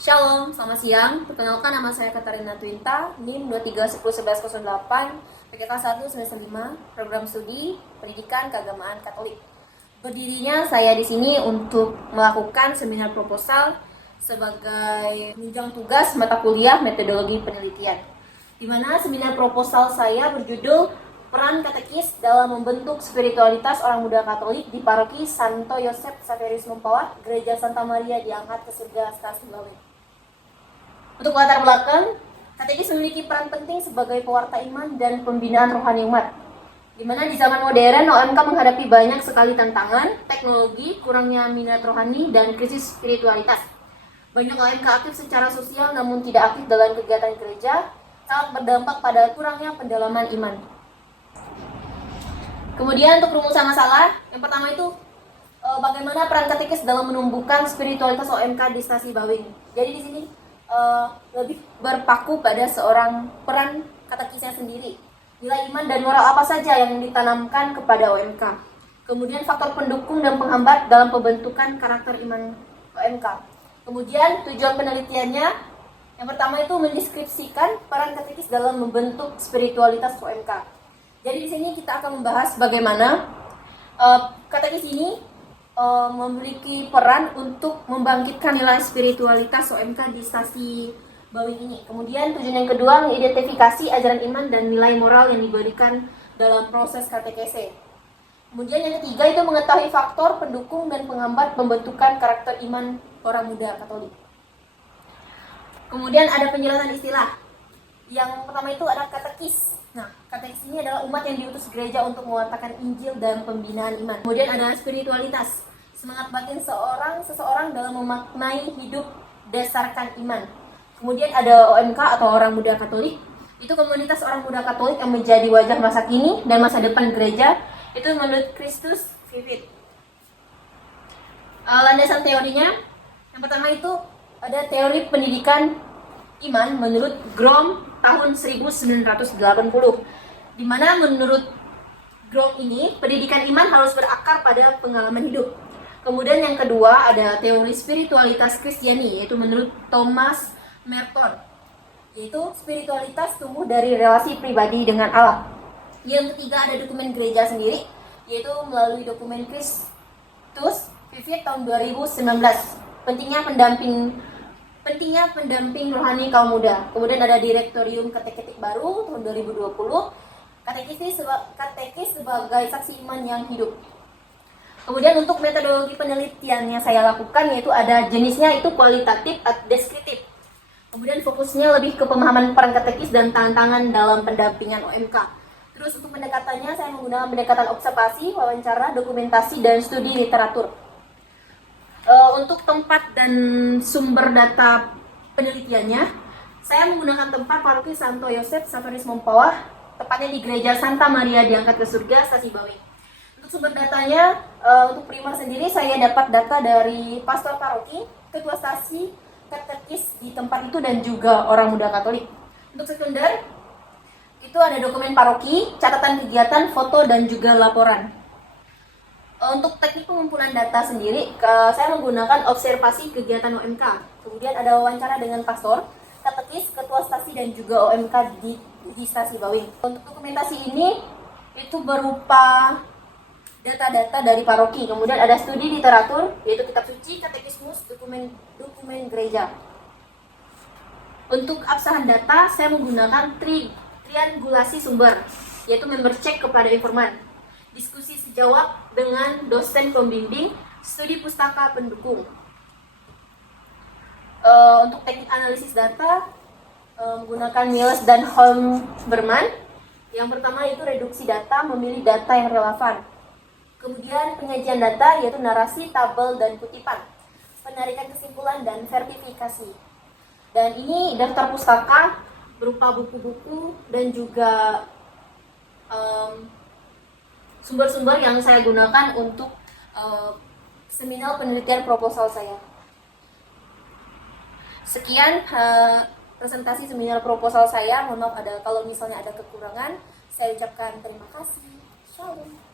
Shalom, selamat siang. Perkenalkan, nama saya Katarina Twinta, NIM 23101108, PKK 1 semester 5, Program Studi Pendidikan Keagamaan Katolik. Berdirinya saya di sini untuk melakukan seminar proposal sebagai penunjang tugas mata kuliah metodologi penelitian. Di mana seminar proposal saya berjudul Peran Katekis dalam Membentuk Spiritualitas Orang Muda Katolik di Paroki Santo Yosef Saveris Mempawah, Gereja Santa Maria Diangkat ke Surga Stasiun Baweng. Untuk latar belakang, katekis memiliki peran penting sebagai pewarta iman dan pembinaan rohani umat. Di mana di zaman modern, OMK menghadapi banyak sekali tantangan, teknologi, kurangnya minat rohani, dan krisis spiritualitas. Banyak OMK aktif secara sosial namun tidak aktif dalam kegiatan gereja, sangat berdampak pada kurangnya pendalaman iman. Kemudian untuk rumusan masalah, yang pertama itu bagaimana peran katekis dalam menumbuhkan spiritualitas OMK di Stasiun Baweng. Jadi di sini lebih berpaku pada seorang peran katekisnya sendiri. Nilai iman dan moral apa saja yang ditanamkan kepada OMK. Kemudian faktor pendukung dan penghambat dalam pembentukan karakter iman OMK. Kemudian tujuan penelitiannya, yang pertama itu mendeskripsikan peran katekis dalam membentuk spiritualitas OMK. Jadi di sini kita akan membahas bagaimana katekis ini memiliki peran untuk membangkitkan nilai spiritualitas OMK di Stasiun Baweng ini. Kemudian tujuan yang kedua, mengidentifikasi ajaran iman dan nilai moral yang diberikan dalam proses katekese. Kemudian yang ketiga itu mengetahui faktor pendukung dan penghambat pembentukan karakter iman orang muda Katolik. Kemudian ada penjelasan istilah. Yang pertama itu ada katekis. Nah, katekis ini adalah umat yang diutus gereja untuk mewartakan Injil dan pembinaan iman. Kemudian ada spiritualitas, semangat batin seseorang dalam memaknai hidup dasarkan iman. Kemudian ada OMK atau Orang Muda Katolik. Itu komunitas orang muda Katolik yang menjadi wajah masa kini dan masa depan gereja. Itu menurut Christus Vivit. Landasan teorinya, yang pertama itu ada teori pendidikan iman menurut Grom tahun 1980, di mana menurut Grom ini pendidikan iman harus berakar pada pengalaman hidup. Kemudian yang kedua ada teori spiritualitas Kristiani, yaitu menurut Thomas Merton, yaitu spiritualitas tumbuh dari relasi pribadi dengan Allah. Yang ketiga ada dokumen gereja sendiri, yaitu melalui dokumen Christus Vivit tahun 2019, pentingnya pendamping rohani kaum muda. Kemudian ada direktorium katekistik baru tahun 2020, katekis sebagai saksi iman yang hidup. Kemudian untuk metodologi penelitian yang saya lakukan, yaitu ada jenisnya itu kualitatif atau deskriptif. Kemudian fokusnya lebih ke pemahaman peran katekis dan tantangan dalam pendampingan OMK. Terus untuk pendekatannya saya menggunakan pendekatan observasi, wawancara, dokumentasi, dan studi literatur. Untuk tempat dan sumber data penelitiannya, saya menggunakan tempat Paroki Santo Yosef Saveris Mempawah, tepatnya di Gereja Santa Maria Diangkat ke Surga Stasiun Baweng. Untuk sumber datanya, untuk primer sendiri saya dapat data dari pastor paroki, ketua stasi, katekis di tempat itu, dan juga orang muda Katolik. Untuk sekunder, itu ada dokumen paroki, catatan kegiatan, foto, dan juga laporan. Untuk teknik pengumpulan data sendiri, saya menggunakan observasi kegiatan OMK. Kemudian ada wawancara dengan pastor, katekis, ketua stasi, dan juga OMK di Stasiun Baweng. Untuk dokumentasi ini, itu berupa data-data dari paroki. Kemudian ada studi literatur, yaitu kitab suci, katekismus, dokumen gereja. Untuk absahan data, saya menggunakan triangulasi sumber, yaitu member check kepada informan, diskusi sejawab dengan dosen pembimbing, studi pustaka pendukung. Untuk teknik analisis data, menggunakan Miles dan Holmberman. Yang pertama itu reduksi data, memilih data yang relevan. Kemudian penyajian data, yaitu narasi, tabel, dan kutipan, penarikan kesimpulan, dan verifikasi. Dan ini daftar pustaka berupa buku-buku dan juga sumber-sumber yang saya gunakan untuk seminar penelitian proposal saya. Sekian presentasi seminar proposal saya. Mohon maaf kalau misalnya ada kekurangan. Saya ucapkan terima kasih. Shalom.